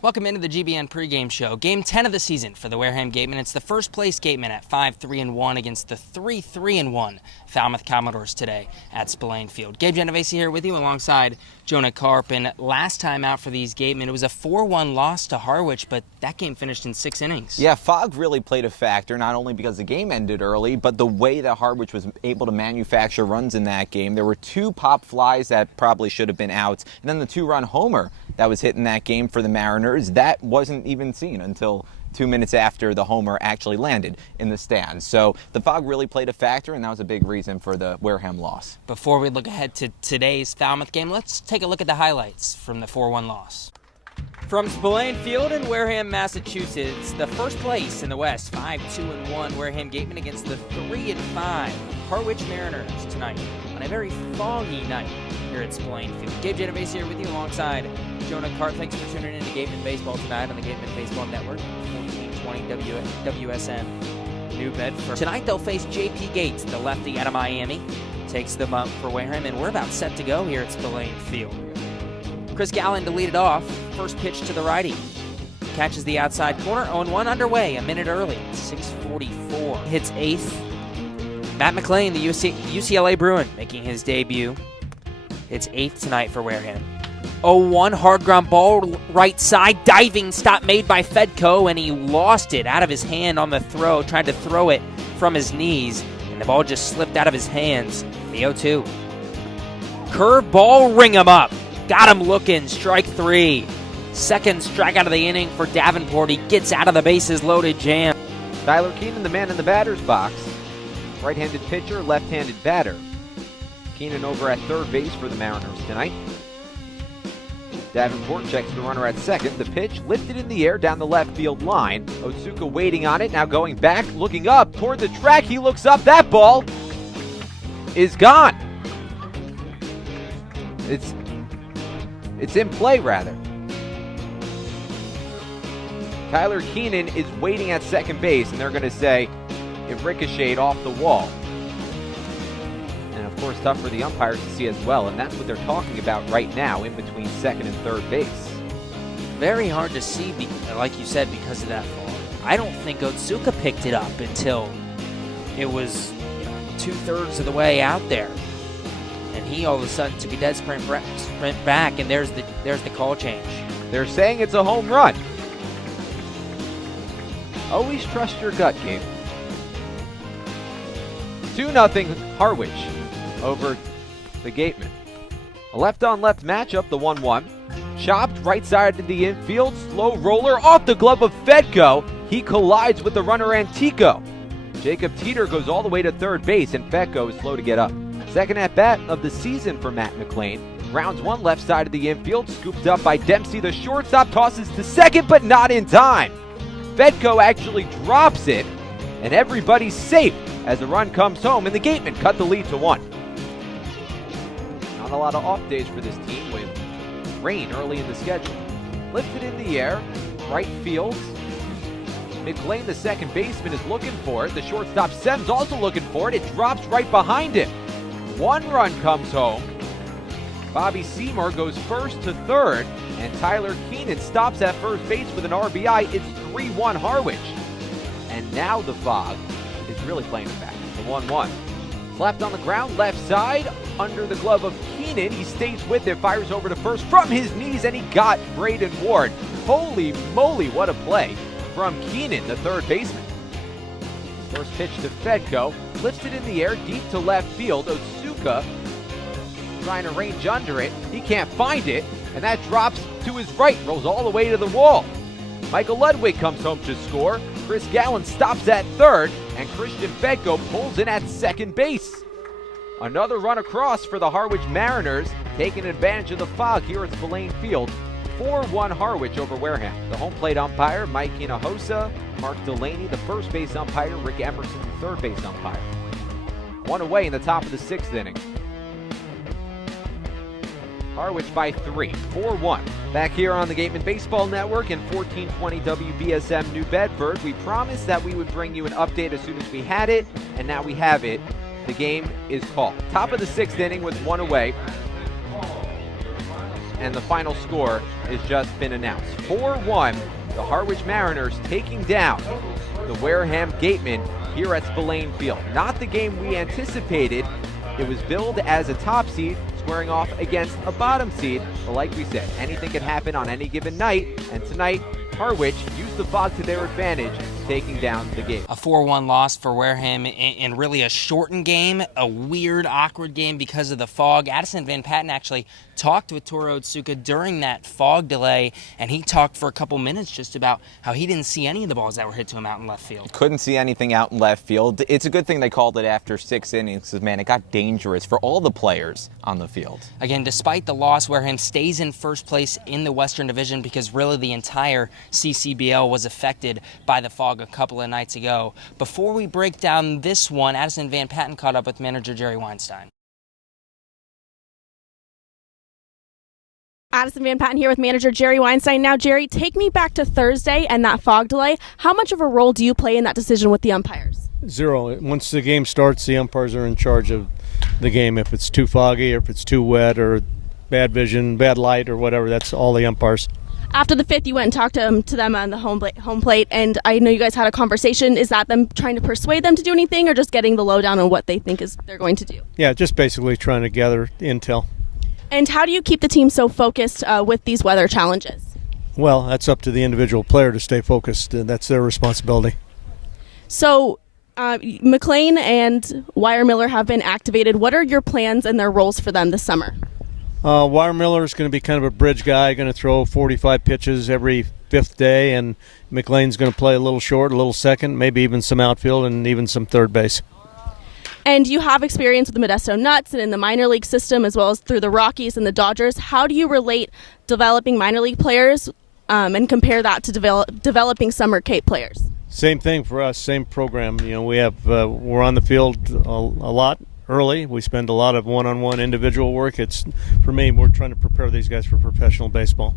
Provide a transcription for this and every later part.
Welcome into the GBN pregame show. Game 10 of the season for the Wareham Gatemen. It's the first place Gatemen at 5-3-1 against the 3-3-1 Falmouth Commodores today at Spillane Field. Gabe Genovese here with you alongside Jonah Karp. And last time out for these Gatemen, it was a 4-1 loss to Harwich, but that game finished in 6 innings. Yeah, fog really played a factor, not only because the game ended early, but the way that Harwich was able to manufacture runs in that game. There were 2 pop flies that probably should have been outs, and then the 2-run homer that was hit in that game for the Mariners. That wasn't even seen until 2 minutes after the homer actually landed in the stands. So the fog really played a factor, and that was a big reason for the Wareham loss. Before we look ahead to today's Falmouth game, let's take a look at the highlights from the 4-1 loss. From Spillane Field in Wareham, Massachusetts, the first place in the West, 5-2-1 Wareham Gatemen against the 3-5 Harwich Mariners tonight on a very foggy night here at Spillane Field. Gabe Genovese here with you alongside Jonah Karp. Thanks for tuning in to Gatemen Baseball tonight on the Gatemen Baseball Network, 1420 WSM New Bedford. Tonight they'll face J.P. Gates, the lefty out of Miami. Takes them up for Wareham, and we're about set to go here at Spillane Field. Chris Gallen to lead it off. First pitch to the righty. Catches the outside corner. 0-1 underway a minute early. 6:44. Hits 8th. Matt McLean, the UCLA Bruin, making his debut. Hits 8th tonight for Wareham. 0-1 hard ground ball right side. Diving stop made by Fedko, and he lost it out of his hand on the throw. Tried to throw it from his knees, and the ball just slipped out of his hands. The 0-2. Curve ball, ring him up. Got him looking, strike 3. Second strikeout of the inning for Davenport. He gets out of the bases loaded jam. Tyler Keenan, the man in the batter's box. Right-handed pitcher, left-handed batter. Keenan over at third base for the Mariners tonight. Davenport checks the runner at second. The pitch lifted in the air down the left field line. Otsuka waiting on it, now going back, looking up toward the track. He looks up, that ball is gone. It's in play, rather. Tyler Keenan is waiting at second base, and they're going to say it ricocheted off the wall. And, of course, tough for the umpires to see as well, and that's what they're talking about right now in between second and third base. Very hard to see, like you said, because of that fall. I don't think Otsuka picked it up until it was 2/3 of the way out there. And he all of a sudden took a dead sprint back, and there's the call change. They're saying it's a home run. Always trust your gut, Gabe. 2-0 Harwich over the Gatemen. A left-on-left matchup, the 1-1. Chopped right side to the infield, slow roller off the glove of Fedko. He collides with the runner Antico. Jacob Teeter goes all the way to third base, and Fedko is slow to get up. Second at-bat of the season for Matt McLean. Rounds one left side of the infield, scooped up by Dempsey. The shortstop tosses to second, but not in time. Fedko actually drops it, and everybody's safe as the run comes home, and the Gatemen cut the lead to 1. Not a lot of off days for this team with rain early in the schedule. Lifted in the air, right field. McLean, the second baseman, is looking for it. The shortstop Sem's also looking for it. It drops right behind him. 1 run comes home. Bobby Seymour goes first to third, and Tyler Keenan stops at first base with an RBI. It's 3-1 Harwich. And now the fog is really playing it back. The 1-1. Slapped on the ground, left side, under the glove of Keenan. He stays with it, fires over to first from his knees, and he got Braden Ward. Holy moly, what a play from Keenan, the third baseman. First pitch to Fedko, lifts it in the air, deep to left field. Otsuka trying to range under it. He can't find it, and that drops to his right, rolls all the way to the wall. Michael Ludwig comes home to score. Chris Gallen stops at third, and Christian Fedko pulls in at second base. Another run across for the Harwich Mariners, taking advantage of the fog here at Spillane Field. 4-1 Harwich over Wareham. The home plate umpire, Mike Hinojosa. Mark Delaney, the first base umpire. Rick Emerson, the third base umpire. 1 away in the top of the 6th inning. Harwich by 3, 4-1. Back here on the Gatemen Baseball Network and 1420 WBSM New Bedford, we promised that we would bring you an update as soon as we had it, and now we have it. The game is called. Top of the 6th inning with 1 away. and the final score has just been announced. 4-1, the Harwich Mariners taking down the Wareham Gatemen here at Spillane Field. Not the game we anticipated. It was billed as a top seed, squaring off against a bottom seed. But like we said, anything can happen on any given night. And tonight, Harwich used the fog to their advantage, taking down the game. A 4-1 loss for Wareham in really a shortened game, a weird, awkward game because of the fog. Addison Van Patten actually talked with Toru Otsuka during that fog delay, and he talked for a couple minutes just about how he didn't see any of the balls that were hit to him out in left field. Couldn't see anything out in left field. It's a good thing they called it after 6 innings because, man, it got dangerous for all the players on the field. Again, despite the loss, Wareham stays in first place in the Western Division because really the entire CCBL was affected by the fog a couple of nights ago. Before we break down this one, Addison Van Patten caught up with manager Jerry Weinstein. Addison Van Patten here with manager Jerry Weinstein. Now, Jerry, take me back to Thursday and that fog delay. How much of a role do you play in that decision with the umpires? Zero. Once the game starts, the umpires are in charge of the game. If it's too foggy or if it's too wet or bad vision, bad light or whatever, that's all the umpires. After the fifth, you went and talked to them on the home plate, and I know you guys had a conversation. Is that them trying to persuade them to do anything or just getting the lowdown on what they think they're going to do? Yeah, just basically trying to gather intel. And how do you keep the team so focused with these weather challenges? Well, that's up to the individual player to stay focused, and that's their responsibility. So McLean and Wire Miller have been activated. What are your plans and their roles for them this summer? Wire Miller is going to be kind of a bridge guy, going to throw 45 pitches every fifth day, and McLean's going to play a little short, a little second, maybe even some outfield and even some third base. And you have experience with the Modesto Nuts and in the minor league system as well as through the Rockies and the Dodgers. How do you relate developing minor league players and compare that to developing summer Cape players? Same thing for us, same program. You know, we're on the field a lot early. We spend a lot of one-on-one individual work. For me, we're trying to prepare these guys for professional baseball.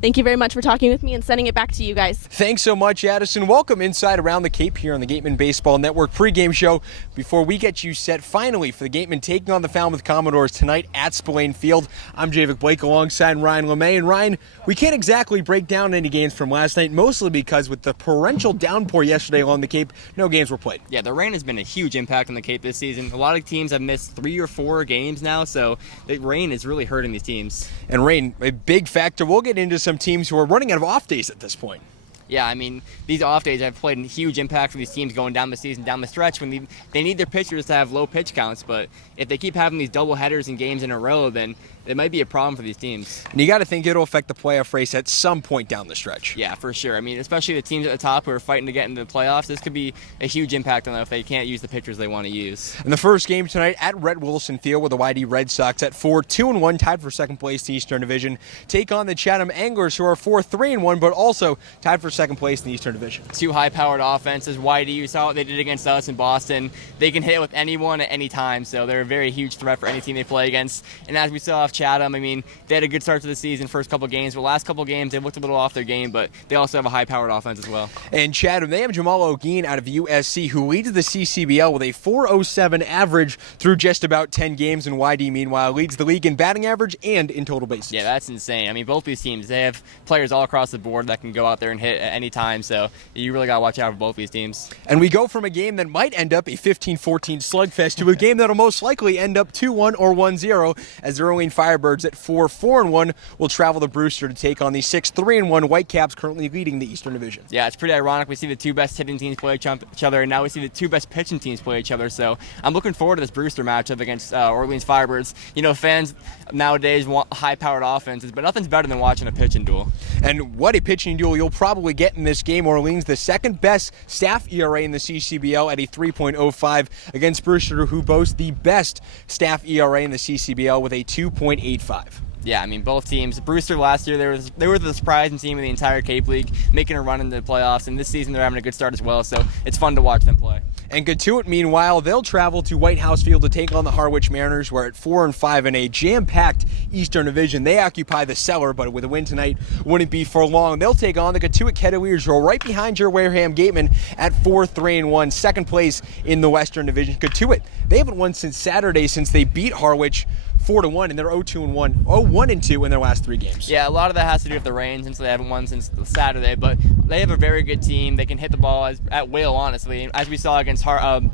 Thank you very much for talking with me and sending it back to you guys. Thanks so much, Addison. Welcome inside Around the Cape here on the Gatemen Baseball Network pregame show. Before we get you set finally for the Gatemen taking on the Falmouth Commodores tonight at Spillane Field, I'm Javik Blake alongside Ryan LeMay. And Ryan, we can't exactly break down any games from last night, mostly because with the torrential downpour yesterday along the Cape, no games were played. Yeah, the rain has been a huge impact on the Cape this season. A lot of teams have missed 3 or 4 games now, so the rain is really hurting these teams. And rain, a big factor. We'll get into some teams who are running out of off days at this point. Yeah, I mean, these off days have played a huge impact for these teams going down the season, down the stretch, when they need their pitchers to have low pitch counts. But if they keep having these double headers and games in a row, then it might be a problem for these teams. And you got to think it'll affect the playoff race at some point down the stretch. Yeah, for sure. I mean, especially the teams at the top who are fighting to get into the playoffs, this could be a huge impact on them if they can't use the pitchers they want to use. In the first game tonight at Rhett Wilson Field with the YD Red Sox at 4-2-1, tied for second place in the Eastern Division, take on the Chatham Anglers, who are 4-3-1, but also tied for second place in the Eastern Division. 2 high-powered offenses. YD, you saw what they did against us in Boston. They can hit with anyone at any time, so they're a very huge threat for any team they play against. And as we saw off Chatham, I mean, they had a good start to the season, first couple games, but last couple games they looked a little off their game, but they also have a high-powered offense as well. And Chatham, they have Jamal O'Geen out of USC, who leads the CCBL with a .407 average through just about 10 games, and YD, meanwhile, leads the league in batting average and in total bases. Yeah, that's insane. I mean, both these teams, they have players all across the board that can go out there and hit at any time, so you really got to watch out for both these teams. And we go from a game that might end up a 15-14 slugfest to a game that will most likely end up 2-1 or 1-0, as the Orleans Firebirds at 4-4-1 will travel to Brewster to take on the 6-3-1 Whitecaps, currently leading the Eastern Division. Yeah, it's pretty ironic. We see the 2 best hitting teams play each other, and now we see the 2 best pitching teams play each other. So I'm looking forward to this Brewster matchup against Orleans Firebirds. You know, fans nowadays want high-powered offenses, but nothing's better than watching a pitching duel. And what a pitching duel you'll probably get in this game. Orleans, the second best staff ERA in the CCBL at a 3.05 against Brewster, who boasts the best staff ERA in the CCBL with a 2.85. Yeah, I mean, both teams. Brewster last year, they were the surprising team in the entire Cape League, making a run into the playoffs, and this season they're having a good start as well, so it's fun to watch them play. And Gatemen, meanwhile, they'll travel to White House Field to take on the Harwich Mariners, who are at 4-5 in a jam-packed Eastern Division. They occupy the cellar, but with a win tonight, wouldn't be for long. They'll take on the Gatemen Cavaliers, who are right behind your Wareham Gatemen at 4-3-1, second place in the Western Division. Gatemen, they haven't won since Saturday, since they beat Harwich 4-1, and they're 0-2-1, 0-1-2 in their last 3 games. Yeah, a lot of that has to do with the rain since they haven't won since Saturday, but they have a very good team. They can hit the ball at will, honestly. As we saw against Wareham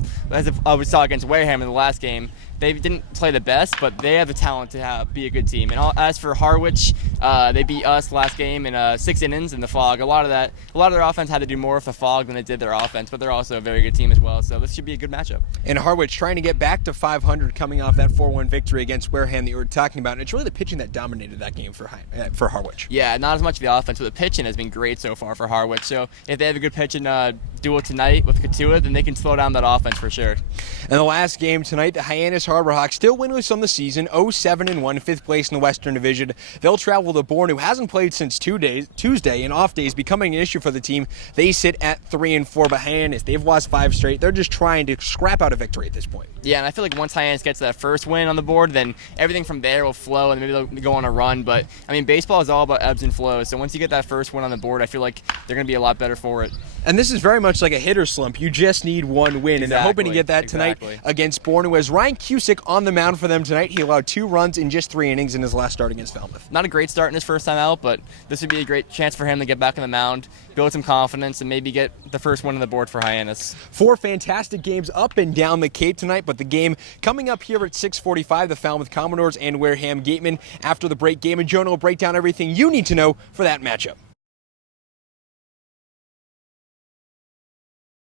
in the last game, they didn't play the best, but they have the talent to be a good team. And as for Harwich, they beat us last game in 6 innings in the fog. A lot of their offense had to do more with the fog than they did their offense, but they're also a very good team as well. So this should be a good matchup. And Harwich trying to get back to 500 coming off that 4-1 victory against Wareham that you were talking about. And it's really the pitching that dominated that game for Harwich. Yeah, not as much of the offense, but the pitching has been great so far for Harwich. So if they have a good pitching duo tonight with Katua, then they can slow down that offense for sure. And the last game tonight, the Hyannis Harbor Hawks still winless on the season, 0-7-1, 5th place in the Western Division. They'll travel to Bourne, who hasn't played since Tuesday, and off days becoming an issue for the team. They sit at 3-4, but Hyannis, they've lost 5 straight. They're just trying to scrap out a victory at this point. Yeah, and I feel like once Hyannis gets that first win on the board, then everything from there will flow, and maybe they'll go on a run. But, I mean, baseball is all about ebbs and flows. So once you get that first win on the board, I feel like they're going to be a lot better for it. And this is very much like a hitter slump. You just need one win, and they're hoping to get that tonight against Bourne, who has Ryan Cusick on the mound for them tonight. He allowed 2 runs in just 3 innings in his last start against Falmouth. Not a great start in his first time out, but this would be a great chance for him to get back on the mound, build some confidence, and maybe get the first one on the board for Hyannis. 4 fantastic games up and down the Cape tonight, but the game coming up here at 6:45, the Falmouth Commodores and Wareham Gatemen. After the break, Game and Jonah will break down everything you need to know for that matchup.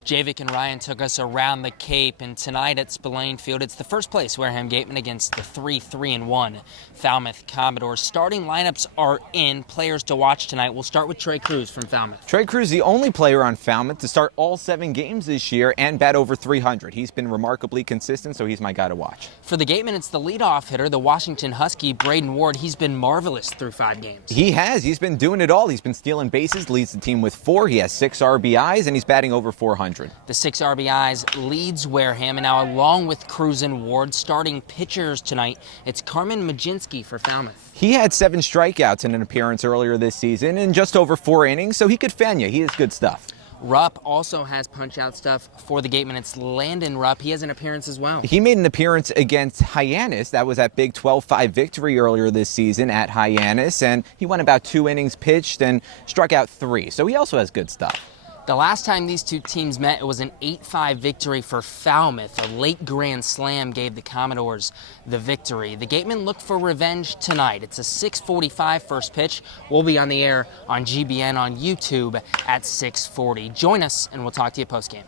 Javik and Ryan took us around the Cape, and tonight at Spillane Field, it's the first place Wareham Gatemen against the 3-3-1 Falmouth Commodores. Starting lineups are in. Players to watch tonight. We'll start with Trey Cruz from Falmouth. Trey Cruz, the only player on Falmouth to start all 7 games this year and bat over 300. He's been remarkably consistent, so he's my guy to watch. For the Gatemen, it's the leadoff hitter, the Washington Husky, Braden Ward. He's been marvelous through 5 games. He has. He's been doing it all. He's been stealing bases, leads the team with 4. He has 6 RBIs, and he's batting over 400. The 6 RBIs leads Wareham, and now along with Cruz and Ward, starting pitchers tonight, it's Carmen Majinski for Falmouth. He had 7 strikeouts in an appearance earlier this season in just over 4 innings, so he could fan you. He is good stuff. Rupp also has punch-out stuff for the Gatemen. It's Landon Rupp. He has an appearance as well. He made an appearance against Hyannis. That was that big 12-5 victory earlier this season at Hyannis, and he went about 2 innings pitched and struck out 3, so he also has good stuff. The last time these two teams met, it was an 8-5 victory for Falmouth. A late grand slam gave the Commodores the victory. The Gatemen look for revenge tonight. It's a 6:45 first pitch. We'll be on the air on GBN on YouTube at 6:40. Join us, and we'll talk to you post-game.